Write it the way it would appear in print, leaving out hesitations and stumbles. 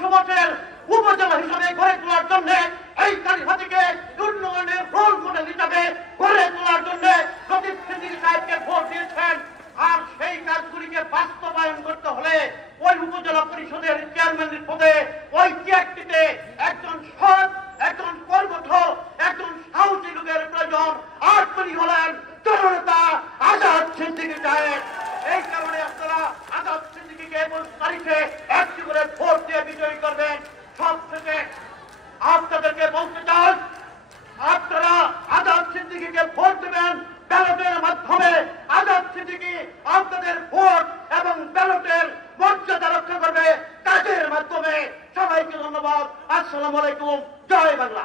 বসবাসের উপজেলা হিসাবে গড়ে তোলার জন্য এই কালীহাতিকে উন্নয়নের রোল মডেল হিসাবে গড়ে তোলার জন্য লতিফ সিদ্দিকী সাহেবকে ভোট দিয়েছেন। আর সেই কাজগুলিকে বাস্তবায়ন করতে হলে ওই উপজেলা পরিষদের চেয়ারম্যানের পদে ওই চেয়ারটিতে একজন সৎ, একজন কর্মঠ, একজন সাহসী লোকের প্রয়োজন। আর তিনি হলেন জননেতা আজাদ সিদ্দিকী সাহেব। এই কারণে আপনারা আজাদ সিদ্দিকীকে 21 তারিখে একটি করে ভোট দিয়ে বিজয়ী করবেন। সবশেষে আপনাদেরকে বলতে চাই, আপনারা আজাদ সিদ্দিকীকে ভোট দেবেন ব্যালটের মাধ্যমে। আজাদ সিদ্দিকী আপনাদের ভোট এবং ব্যালটের মর্যাদা রক্ষা করবে কাজের মাধ্যমে। সবাইকে ধন্যবাদ। আসসালামু আলাইকুম। জয় বাংলা।